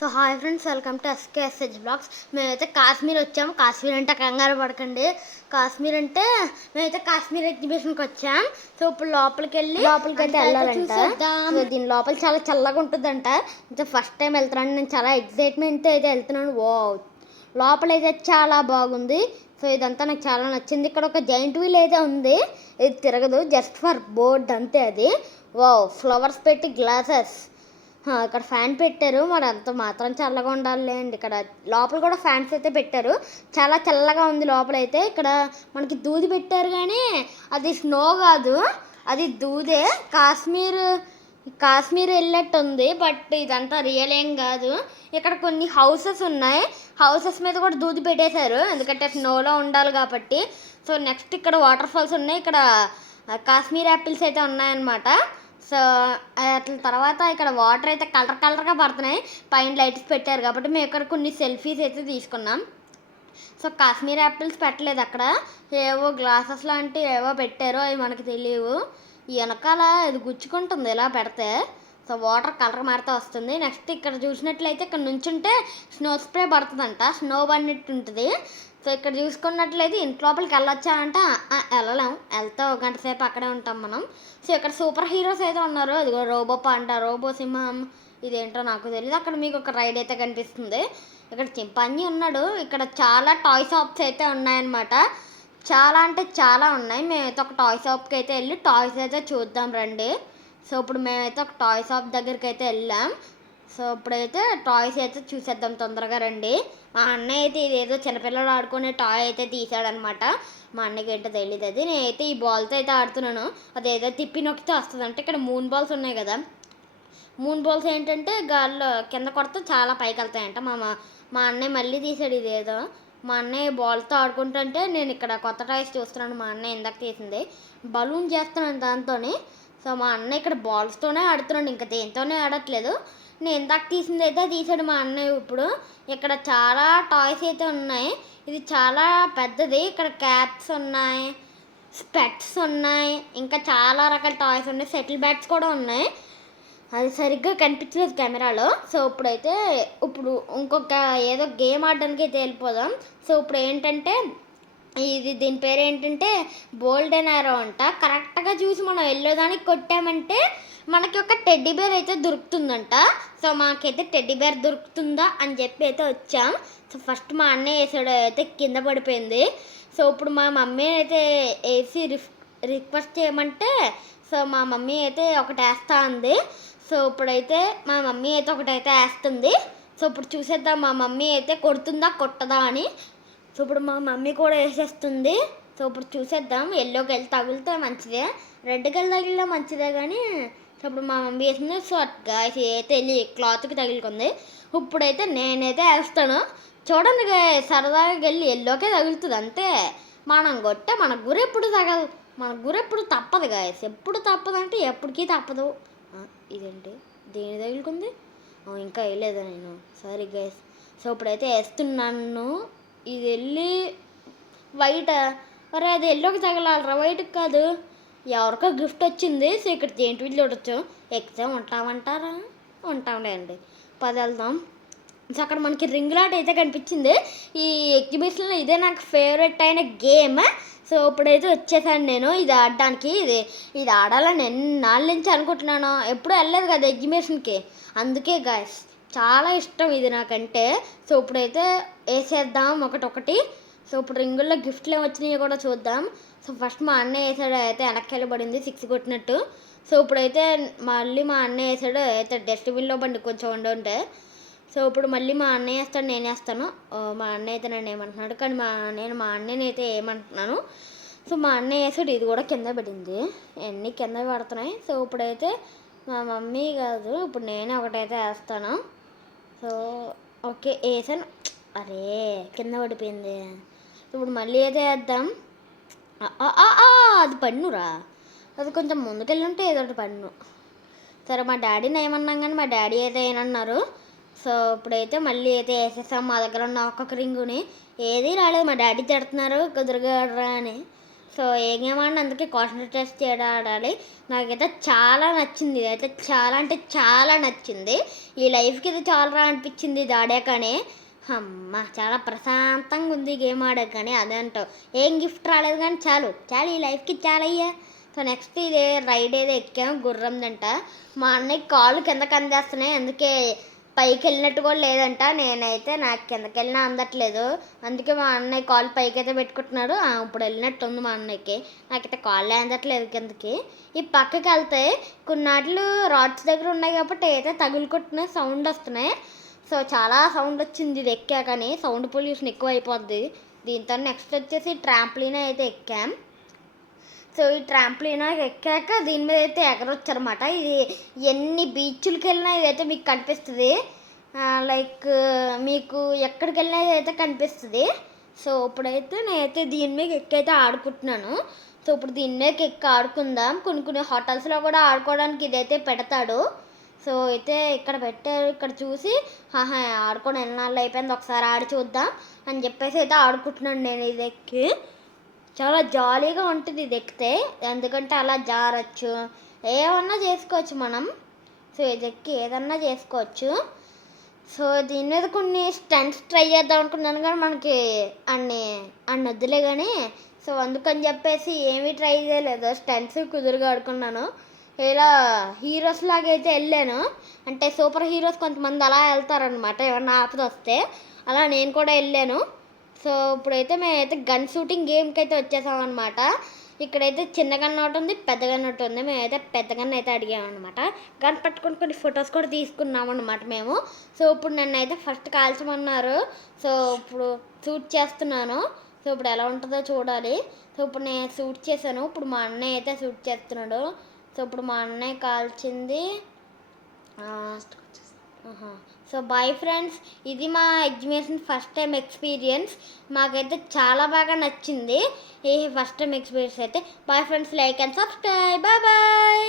So hi friends, welcome to SKSH blogs. మేమైతే కాశ్మీర్ వచ్చాము. కాశ్మీర్ అంటే కంగారు పడకండి. కాశ్మీర్ అంటే మేమైతే కాశ్మీర్ ఎగ్జిబిషన్కి వచ్చాం. సో ఇప్పుడు లోపలికి అయితే వెళ్ళాలంట. సో దీని లోపల చాలా చల్లగా ఉంటుందంట. ఫస్ట్ టైం వెళ్తున్నాను నేను, చాలా ఎక్సైట్మెంట్తో అయితే వెళ్తున్నాను. లోపల అయితే చాలా బాగుంది. సో ఇదంతా నాకు చాలా నచ్చింది. ఇక్కడ ఒక జైంట్ వీల్ అయితే ఉంది, ఇది తిరగదు, జస్ట్ ఫర్ బోర్డ్ అంతే. అది ఫ్లవర్స్ పెట్టి గ్లాసెస్, ఇక్కడ ఫ్యాన్ పెట్టారు. మరి అంత మాత్రం చల్లగా ఉండాలి అండి. ఇక్కడ లోపల కూడా ఫ్యాన్స్ అయితే పెట్టారు, చాలా చల్లగా ఉంది లోపలైతే. ఇక్కడ మనకి దూది పెట్టారు కానీ అది స్నో కాదు, అది దూదే. కాశ్మీర్ వెళ్ళినట్టు ఉంది, బట్ ఇదంతా రియల్ ఏం కాదు. ఇక్కడ కొన్ని హౌసెస్ ఉన్నాయి, హౌసెస్ మీద కూడా దూది పెట్టేశారు, ఎందుకంటే స్నోలో ఉండాలి కాబట్టి. సో నెక్స్ట్ ఇక్కడ వాటర్ ఫాల్స్ ఉన్నాయి, ఇక్కడ కాశ్మీర్ యాపిల్స్ అయితే ఉన్నాయన్నమాట. సో అట్ల తర్వాత ఇక్కడ వాటర్ అయితే కలర్గా పడుతున్నాయి, పైన లైట్స్ పెట్టారు కాబట్టి మేము ఇక్కడ కొన్ని సెల్ఫీస్ అయితే తీసుకున్నాం. సో కాశ్మీర్ యాపిల్స్ పెట్టలేదు అక్కడ, ఏవో గ్లాసెస్ లాంటివి ఏవో పెట్టారో అవి మనకి తెలియవు. ఈ వెనకాల ఇది గుచ్చుకుంటుంది ఇలా పెడితే, సో వాటర్ కలర్ మారితే వస్తుంది. నెక్స్ట్ ఇక్కడ చూసినట్లయితే ఇక్కడ నుంచుంటే స్నో స్ప్రే పడుతుందంట, స్నో పడినట్టు ఉంటుంది. సో ఇక్కడ చూసుకున్నట్లయితే ఇంటి లోపలికి వెళ్ళొచ్చా అంటే వెళ్ళలేం, వెళ్తే ఒక గంట సేపు అక్కడే ఉంటాం మనం. సో ఇక్కడ సూపర్ హీరోస్ అయితే ఉన్నారు, అదిగో రోబో పాండా, రోబో సింహం, ఇదేంటో నాకు తెలియదు. అక్కడ మీకు ఒక రైడ్ అయితే కనిపిస్తుంది. ఇక్కడ చింపాంజీ ఉన్నాడు. ఇక్కడ చాలా టాయ్ షాప్స్ అయితే ఉన్నాయన్నమాట, చాలా అంటే చాలా ఉన్నాయి. మేమైతే ఒక టాయ్ షాప్కి అయితే వెళ్ళి టాయ్స్ అయితే చూద్దాం రండి. సో ఇప్పుడు మేమైతే ఒక టాయ్ షాప్ దగ్గరికి అయితే వెళ్ళాం. సో ఇప్పుడైతే టాయ్స్ అయితే చూసేద్దాం, తొందరగా రండి. మా అన్నయ్య అయితే ఇదేదో చిన్నపిల్లలు ఆడుకునే టాయ్ అయితే తీసాడనమాట. మా అన్నయ్యకి ఏంటో తెలియదు అది. నేనైతే ఈ బాల్తో అయితే ఆడుతున్నాను, అదేదో తిప్పి నొక్కితే వస్తుంది. అంటే ఇక్కడ మూన్ బాల్స్ ఉన్నాయి కదా, మూన్ బాల్స్ ఏంటంటే గాల్లో కింద కొడితే చాలా పైకి వెళ్తాయంట. మా అన్నయ్య మళ్ళీ తీసాడు ఇదేదో. మా అన్నయ్య బాల్తో ఆడుకుంటుంటే నేను ఇక్కడ కొత్త టాయ్స్ చూస్తున్నాను. మా అన్నయ్య ఇందాక తీసింది బలూన్ చేస్తున్నాను దాంతో. సో మా అన్నయ్య ఇక్కడ బాల్స్తోనే ఆడుతున్నాడు, ఇంకా దేంతోనే ఆడట్లేదు. నేను ఇందాక తీసింది అయితే తీసాడు మా అన్నయ్య. ఇప్పుడు ఇక్కడ చాలా టాయ్స్ అయితే ఉన్నాయి, ఇది చాలా పెద్దది. ఇక్కడ క్యాప్స్ ఉన్నాయి, స్పెట్స్ ఉన్నాయి, ఇంకా చాలా రకాల టాయ్స్ ఉన్నాయి, సెటిల్ బ్యాట్స్ కూడా ఉన్నాయి. అది సరిగ్గా కనిపించలేదు కెమెరాలో. సో ఇప్పుడు ఇంకొక ఏదో గేమ్ ఆడడానికి అయితే వెళ్ళిపోదాం. సో ఇప్పుడు ఏంటంటే దీని పేరు ఏంటంటే గోల్డెన్ యారో అంట. కరెక్ట్గా చూసి మనం వెళ్ళేదానికి కొట్టామంటే మనకి ఒక టెడ్డీ బేర్ అయితే దొరుకుతుందంట. సో మాకైతే టెడ్డీ బేర్ దొరుకుతుందా అని చెప్పి అయితే వచ్చాం. సో ఫస్ట్ మా అన్నయ్య వేసాడు, అయితే కింద పడిపోయింది. సో ఇప్పుడు మా మమ్మీ అయితే వేసి రిక్వెస్ట్ చేయమంటే సో మా మమ్మీ అయితే ఒకటి వేస్తా ఉంది. సో ఇప్పుడైతే మా మమ్మీ అయితే ఒకటైతే వేస్తుంది. సో ఇప్పుడు చూసేద్దాం మా మమ్మీ అయితే కొడుతుందా కొట్టదా అని. సో ఇప్పుడు మా మమ్మీ కూడా వేసేస్తుంది. సో ఇప్పుడు చూసేద్దాం, ఎల్లోకి వెళ్ళి తగిలితే మంచిదే, రెడ్కి వెళ్ళి తగిలితే మంచిదే కానీ. సో ఇప్పుడు మా మమ్మీ వేసింది. సో గాయస్ అయితే వెళ్ళి క్లాత్కి తగిలికుంది. ఇప్పుడైతే నేనైతే వేస్తాను, చూడండి గాయస్, సరదాగా వెళ్ళి ఎల్లోకే తగులుతుంది అంతే. మనం కొట్టే మన గురి ఎప్పుడు తప్పదు గాయస్, ఎప్పుడు తప్పదు అంటే ఎప్పటికీ తప్పదు. ఇదేంటి దేని తగులుకుంది, ఇంకా వేయలేదు నేను, సారీ గైస్. సో ఇప్పుడైతే వేస్తున్నాను. ఇది వెళ్ళి వైట్, అరే అది ఎల్లోకి తగలాలరా, వైట్కి కాదు. ఎవరికో గిఫ్ట్ వచ్చింది. సో ఇక్కడ జెయింట్ వీల్ చూడొచ్చు. ఎగ్జామ్ ఉంటామంటారా, ఉంటాంలే అండి, వెళ్దాం. సో అక్కడ మనకి రింగ్ లాట్ అయితే కనిపించింది. ఈ ఎగ్జిబిషన్లో ఇదే నాకు ఫేవరెట్ అయిన గేమ్. సో ఇప్పుడైతే వచ్చేసాను నేను ఇది ఆడడానికి. ఇది ఆడాలని ఎన్నాళ్ళ నుంచి అనుకుంటున్నాను, ఎప్పుడూ వెళ్ళలేదు కదా ఎగ్జిబిషన్కి, అందుకే గాయస్ చాలా ఇష్టం ఇది నాకంటే. సో ఇప్పుడైతే వేసేద్దాం ఒకటి. సో ఇప్పుడు రింగుల్లో గిఫ్ట్లు ఏమి వచ్చినాయో కూడా చూద్దాం. సో ఫస్ట్ మా అన్నయ్య వేసాడు, అయితే వెనక్కి వెళ్ళబడింది 6 కొట్టినట్టు. సో ఇప్పుడైతే మళ్ళీ మా అన్నయ్య వేసాడు, అయితే డస్ట్బిన్లో బండి కొంచెం ఉంటే. సో ఇప్పుడు మళ్ళీ మా అన్నయ్య వేస్తాడు, నేను వేస్తాను. మా అన్నయ్య అయితే నన్ను ఏమంటున్నాడు, కానీ నేను మా అన్నయ్యని అయితే ఏమంటున్నాను. సో మా అన్నయ్య వేసాడు, ఇది కూడా కింద పడింది, అన్నీ కింద పడుతున్నాయి. సో ఇప్పుడైతే మా మమ్మీ కాదు, ఇప్పుడు నేనే ఒకటైతే వేస్తాను. సో ఓకే వేసాను, అరే కింద పడిపోయింది. ఇప్పుడు మళ్ళీ అయితే వేద్దాం. అది పన్నురా, అది కొంచెం ముందుకెళ్ళి ఏదో ఒకటి పన్ను. సరే మా డాడీని ఏమన్నాం కానీ మా డాడీ అయితే ఏమన్నారు. సో ఇప్పుడైతే మళ్ళీ అయితే వేసేసాం. మా దగ్గర ఉన్న ఒక్కొక్క రింగుని ఏది రాలేదు, మా డాడీ తిడుతున్నారు కుదురుగా అని. సో ఏ గేమ్ ఆడినా అందుకే కాన్సన్ట్రేట్ చేయడం ఆడాలి. నాకైతే చాలా నచ్చింది, ఇదైతే చాలా అంటే చాలా నచ్చింది. ఈ లైఫ్కి ఇది చాలరా అనిపించింది ఇది ఆడాకనే. అమ్మ చాలా ప్రశాంతంగా ఉంది ఈ గేమ్ ఆడాకని. అదేంటో ఏం గిఫ్ట్ రాలేదు కానీ చాలు చాలు ఈ లైఫ్కి చాలా అయ్యా. సో నెక్స్ట్ ఇదే రైడ్ ఏదో ఎక్కాము గుర్రందంట. మా అన్నయ్య కాళ్ళు కిందకి అందేస్తున్నాయి, అందుకే పైకి వెళ్ళినట్టు కూడా లేదంట. నేనైతే నాకు కిందకి వెళ్ళినా అందట్లేదు, అందుకే మా అన్నయ్య కాళ్ళు పైకి అయితే పెట్టుకుంటున్నాడు. ఇప్పుడు వెళ్ళినట్టు ఉంది మా అన్నయ్యకి, నాకైతే కాళ్ళే అందట్లేదు కిందకి. ఈ పక్కకి వెళ్తే కొన్నాళ్ళు రాడ్స్ దగ్గర ఉన్నాయి కాబట్టి అయితే తగులుకుంటున్నాయి, సౌండ్ వస్తున్నాయి. సో చాలా సౌండ్ వచ్చింది ఇది ఎక్కాకని, సౌండ్ పొల్యూషన్ ఎక్కువ అయిపోద్ది దీంతో. నెక్స్ట్ వచ్చేసి ట్రాంప్లీన్ అయితే ఎక్కాం. సో ఈ ట్రాంప్లీన్ ఎక్కాక దీని మీద అయితే ఎగరొచ్చనమాట. ఇది ఎన్ని బీచ్లకి వెళ్ళినా ఇదైతే మీకు కనిపిస్తుంది, లైక్ మీకు ఎక్కడికి వెళ్ళినా ఇదైతే కనిపిస్తుంది. సో ఇప్పుడైతే నేనైతే దీని మీద ఎక్కైతే ఆడుకుంటున్నాను. సో ఇప్పుడు దీని మీద ఎక్కి ఆడుకుందాం. కొన్ని హోటల్స్లో కూడా ఆడుకోవడానికి ఇదైతే పెడతాడు. సో అయితే ఇక్కడ పెట్టారు, ఇక్కడ చూసి ఆడుకొని ఎన్నాళ్ళు అయిపోయింది ఒకసారి ఆడి చూద్దాం అని చెప్పేసి అయితే ఆడుకుంటున్నాను నేను ఇది ఎక్కి. చాలా జాలీగా ఉంటుంది ఇది ఎక్కితే, ఎందుకంటే అలా జారచ్చు, ఏమన్నా చేసుకోవచ్చు మనం. సో ఇది ఎక్కి ఏదన్నా చేసుకోవచ్చు. సో దీని మీద కొన్ని స్టంట్స్ ట్రై చేద్దాం అనుకున్నాను కానీ మనకి అన్ని వద్దులే కానీ. సో అందుకని చెప్పేసి ఏమీ ట్రై చేయలేదు, స్టంట్స్ కుదురుగా ఆడుకున్నాను. ఇలా హీరోస్ లాగా అయితే వెళ్ళాను, అంటే సూపర్ హీరోస్ కొంతమంది అలా వెళ్తారనమాట ఏమన్నా ఆపద వస్తే, అలా నేను కూడా వెళ్ళాను. సో ఇప్పుడైతే మేమైతే గన్ షూటింగ్ గేమ్కి అయితే వచ్చేసామన్నమాట. ఇక్కడైతే చిన్న గన్ ఒకటి ఉంది, పెద్ద గన్ ఒకటి ఉంది. మేమైతే పెద్ద గన్ అయితే అడిగామన్నమాట. గన్ పట్టుకొని కొన్ని ఫొటోస్ కూడా తీసుకున్నామన్నమాట మేము. సో ఇప్పుడు నన్ను అయితే ఫస్ట్ కాల్చమన్నారు. సో ఇప్పుడు షూట్ చేస్తున్నాను. సో ఇప్పుడు ఎలా ఉంటుందో చూడాలి. సో ఇప్పుడు నేను షూట్ చేశాను, ఇప్పుడు మా అన్నయ్య అయితే షూట్ చేస్తున్నాడు. సో ఇప్పుడు మా అన్నయ్య కాల్చింది. సో బాయ్ ఫ్రెండ్స్, ఇది మా ఎగ్జిబిషన్ ఫస్ట్ టైం ఎక్స్పీరియన్స్. మాకైతే చాలా బాగా నచ్చింది ఈ ఫస్ట్ టైం ఎక్స్పీరియన్స్ అయితే. Bye friends, like and subscribe, bye bye.